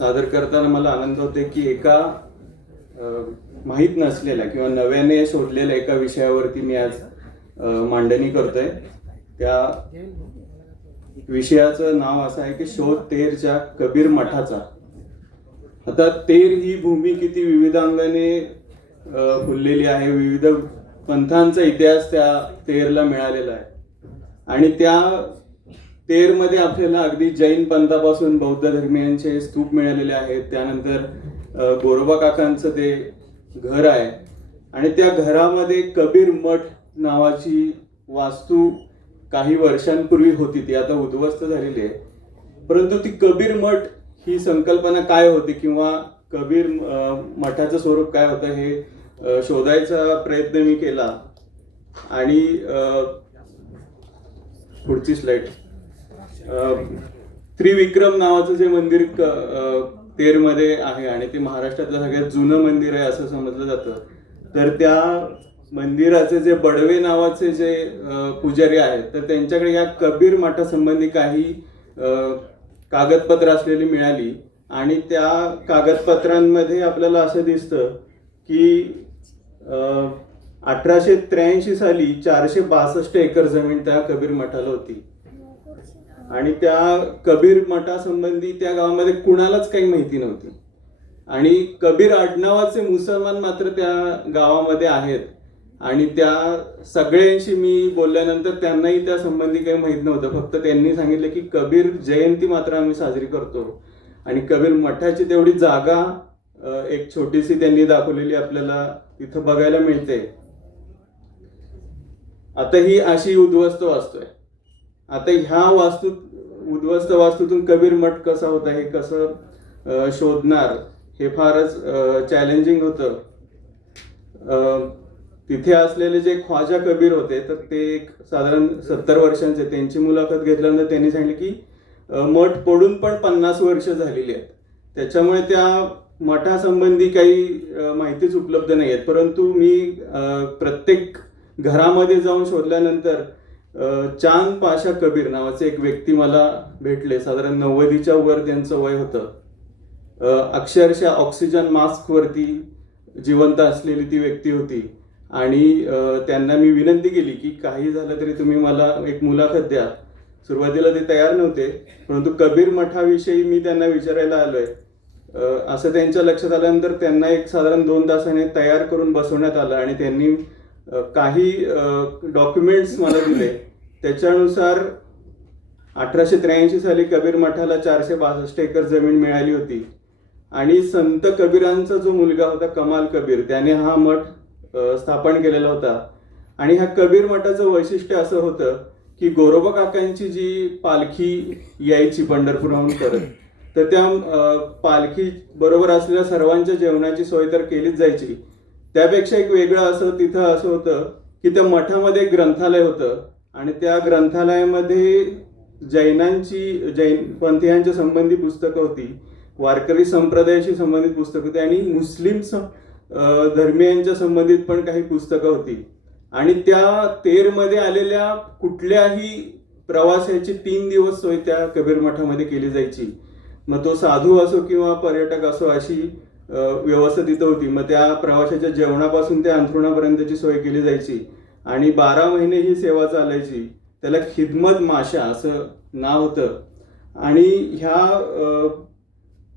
सादर करताना मला आनंद होते की एका माहीत नसलेल्या किंवा नव्याने शोधलेल्या एका विषयावरती मी आज मांडणी करतोय. त्या विषयाचं नाव असं आहे की शोध तेरच्या कबीर मठाचा. आता तेर ही भूमी किती विविधांगाने फुललेली आहे. विविध पंथांचा इतिहास त्या तेरला मिळालेला आहे आणि त्या तेरमध्ये आपल्याला अगदी जैन पंथापासून बौद्ध धर्मियांचे स्तूप मिळालेले आहेत. त्यानंतर गोरोबा काकांचं ते घर आहे आणि त्या घरामध्ये कबीर मठ नावाची वास्तू काही वर्षांपूर्वी होती. ती आता उद्ध्वस्त झालेली आहे. परंतु ती कबीर मठ ही संकल्पना काय होती किंवा कबीर मठाचं स्वरूप काय होतं हे शोधायचा प्रयत्न मी केला. आणि पुढची स्लाइड. त्रिविक्रम नावाचं जे मंदिर तेरमध्ये आहे आणि ते महाराष्ट्रातलं सगळ्यात जुनं मंदिर आहे असं समजलं जातं. तर त्या मंदिराचे जे बडवे नावाचे जे पुजारी आहेत तर त्यांच्याकडे या कबीर मठासंबंधी काही कागदपत्र असलेली मिळाली आणि त्या कागदपत्रांमध्ये आपल्याला असं दिसतं की 1883 साली 462 एकर जमीन त्या कबीर मठाला होती आणि त्या कबीर मठासंबंधी त्या गावामध्ये कुणालाच काही माहिती नव्हती. आणि कबीर आडनावाचे मुसलमान मात्र त्या गावामध्ये आहेत आणि त्या सगळ्यांशी मी बोलल्यानंतर त्यांनाही त्या संबंधी काही माहीत नव्हतं. फक्त त्यांनी सांगितलं की कबीर जयंती मात्र आम्ही साजरी करतो आणि कबीर मठाची तेवढी जागा एक छोटीशी त्यांनी दाखवलेली आपल्याला तिथं बघायला मिळते. आता ही अशी उद्ध्वस्त वास्तू आहे. आता ह्या उद्ध्वस्त वास्तूतून कबीर मठ कसा होता हे कसं शोधणार हे फारच चॅलेंजिंग होतं. तिथे असलेले जे ख्वाजा कबीर होते तर ते एक साधारण 70 वर्षांचे. त्यांची मुलाखत घेतल्यानंतर त्यांनी सांगितलं की मठ पडून पण 50 वर्ष झालेली आहेत. त्याच्यामुळे त्या मठासंबंधी काही माहितीच उपलब्ध नाही आहेत. परंतु मी प्रत्येक घरामध्ये जाऊन शोधल्यानंतर चांद पाशा कबीर नावाचे एक व्यक्ती मला भेटले. साधारण 90च्या वर त्यांचं वय होतं. अक्षरशः ऑक्सिजन मास्कवरती जिवंत असलेली ती व्यक्ती होती आणि त्यांना मी विनंती केली की काही झालं तरी तुम्ही मला एक मुलाखत द्या. सुरुवातीला ते तयार नव्हते परंतु कबीर मठाविषयी मी त्यांना विचारायला आलोय असं त्यांच्या लक्षात आल्यानंतर त्यांना एक साधारण 2 तासाने तयार करून बसवण्यात आलं आणि त्यांनी काही डॉक्युमेंट्स मला दिले. त्याच्यानुसार 1883 साली कबीर मठाला 462 एकर जमीन मिळाली होती आणि संत कबीरांचा जो मुलगा होता कमाल कबीर त्याने हा मठ स्थापन केलेला होता. आणि ह्या कबीर मठाचं वैशिष्ट्य असं होतं की गोरोबा काकांची जी पालखी यायची पंढरपूरहून परत तर त्या पालखी बरोबर असलेल्या सर्वांच्या जेवणाची सोय तर केलीच जायची. त्यापेक्षा एक वेगळं असं तिथं असं होतं की त्या मठामध्ये एक ग्रंथालय होतं आणि त्या ग्रंथालयामध्ये जैन पंथीयांच्या संबंधी पुस्तकं होती, वारकरी संप्रदायाशी संबंधित पुस्तकं होती आणि मुस्लिम धर्मियांच्या संबंधित पण काही पुस्तकं होती. आणि त्या तेरमध्ये आलेल्या कुठल्याही प्रवासाची 3 दिवस सोय त्या कबीर मठामध्ये केली जायची. मग तो साधू असो किंवा पर्यटक असो अशी व्यवस्था तिथं होती. मग त्या प्रवाशाच्या जेवणापासून ते अंथरुणापर्यंतची सोय केली जायची आणि 12 महिने ही सेवा चालायची. त्याला खिदमत माशा असं नाव होतं. आणि ह्या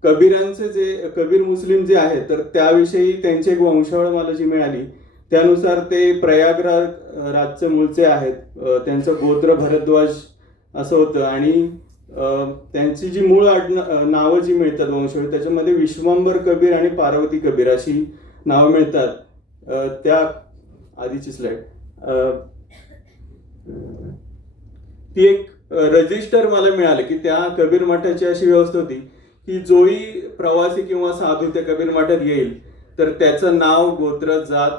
कबीरांचे जे कबीर मुस्लिम जे आहेत तर त्याविषयी त्यांची एक वंशावळ मला जी मिळाली त्यानुसार ते प्रयागराजचे मूळचे आहेत. त्यांचं गोत्र भरद्वाज असं होतं आणि त्यांची जी मूळ नावं जी मिळतात वंशावळी त्याच्यामध्ये विश्वंभर कबीर आणि पार्वती कबीर अशी नावं मिळतात. त्या आधीची स्लाइड. ती एक रजिस्टर मला मिळालं की त्या कबीर मठाची अशी व्यवस्था होती की जोही प्रवासी किंवा साधू त्या कबीर मठात येईल तर त्याचं नाव, गोत्र, जात,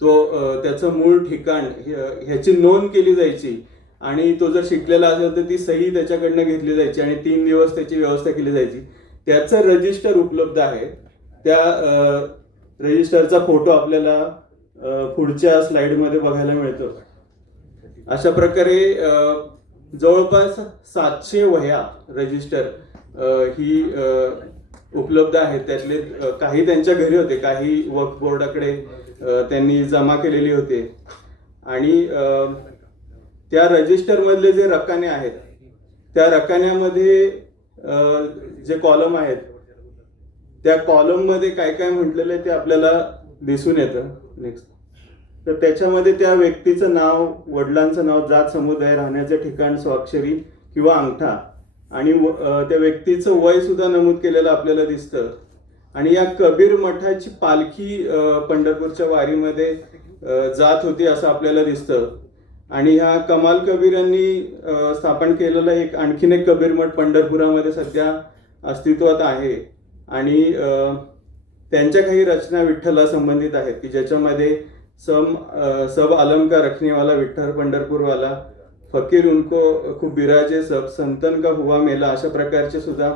तो त्याचं मूळ ठिकाण ह्याची नोंद केली जायची आणि तो जर शिकलेला असेल तर ती सही त्याच्याकडनं घेतली जायची आणि 3 दिवस त्याची व्यवस्था केली जायची. त्याचं रजिस्टर उपलब्ध आहे. त्या रजिस्टरचा फोटो आपल्याला पुढच्या स्लाइडमध्ये बघायला मिळतो. अशा प्रकारे जवळपास 700 वह्या रजिस्टर ही उपलब्ध आहेत. त्यातले काही त्यांच्या घरी होते, काही वक्फ बोर्डाकडे त्यांनी जमा केलेली होते. आणि त्या रजिस्टरमधले जे रकाने आहेत, त्या रकान्यामध्ये जे कॉलम आहेत, त्या कॉलममध्ये काय काय म्हटलेलं आहे ते आपल्याला दिसून येतं. नेक्स्ट. तर त्याच्यामध्ये त्या व्यक्तीचं नाव, वडिलांचं नाव, जात, समुदाय, राहण्याचे ठिकाण, स्वाक्षरी किंवा अंगठा आणि त्या व्यक्तीचं वय सुद्धा नमूद केलेलं आपल्याला दिसतं. आणि या कबीर मठाची पालखी पंढरपूरच्या वारीमध्ये जात होती असं आपल्याला दिसतं. आणि ह्या कमाल कबीरांनी स्थापन केलेला आणखीन एक कबीर मठ पंढरपुरामध्ये सध्या अस्तित्वात आहे. आणि त्यांच्या काही रचना विठ्ठला संबंधित आहेत की ज्याच्यामध्ये सब आलम का रखनेवाला विठ्ठल पंढरपूरवाला, फकीर उनको खूप बिराजे सब, संतन का हुआ मेला, अशा प्रकारचे सुद्धा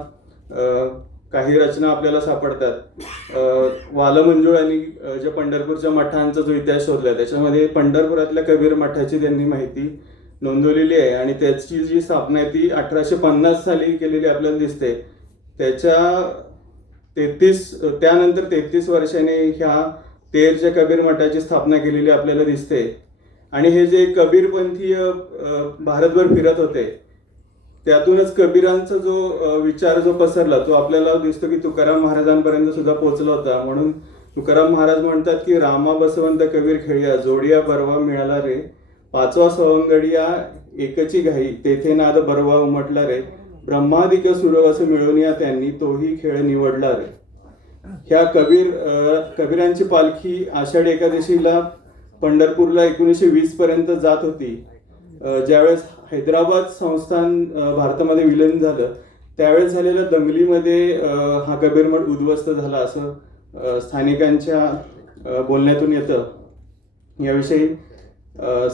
काही रचना आपल्याला सापडतात. वालमंजुळांनी ज्या पंढरपूरच्या मठांचा जो इतिहास शोधला त्याच्यामध्ये पंढरपुरातल्या कबीर मठाची त्यांनी माहिती नोंदवलेली आहे. आणि त्याची जी स्थापना आहे ती 1850 साली केलेली आपल्याला दिसते. त्यानंतर 33 वर्षांनी ह्या तेरच्या कबीर मठाची स्थापना केलेली आपल्याला दिसते. आणि हे जे कबीरपंथीय भारतभर फिरत होते त्यातूनच कबीरांचा जो विचार जो पसरला तो आपल्याला दिसतो की तुकाराम महाराजांपर्यंत सुद्धा पोहोचला होता. म्हणून तुकाराम महाराज म्हणतात की रामा बसवंत कबीर खेळिया, जोडिया बरवा मिळाला रे, पाचवा सवंगडिया एकची घाई, तेथे नाद बरवा उमटला रे, ब्रह्मादिक सुरवस मिळवून या त्यांनी तोही खेळ निवडला रे. ह्या कबीरांची पालखी आषाढी एकादशीला पंढरपूरला 1920 पर्यंत जात होती. ज्यावेळेस हैदराबाद संस्थान भारतामध्ये विलीन झालं त्यावेळेस झालेल्या दंगलीमध्ये हा कबीर मठ उद्ध्वस्त झाला असं स्थानिकांच्या बोलण्यातून येतं. याविषयी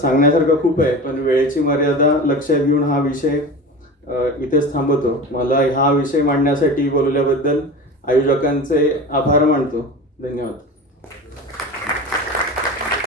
सांगण्यासारखं खूप आहे, पण वेळेची मर्यादा लक्षात घेऊन हा विषय इथेच थांबवतो. मला हा विषय मांडण्यासाठी बोलवल्याबद्दल आयोजकांचे आभार मानतो. धन्यवाद.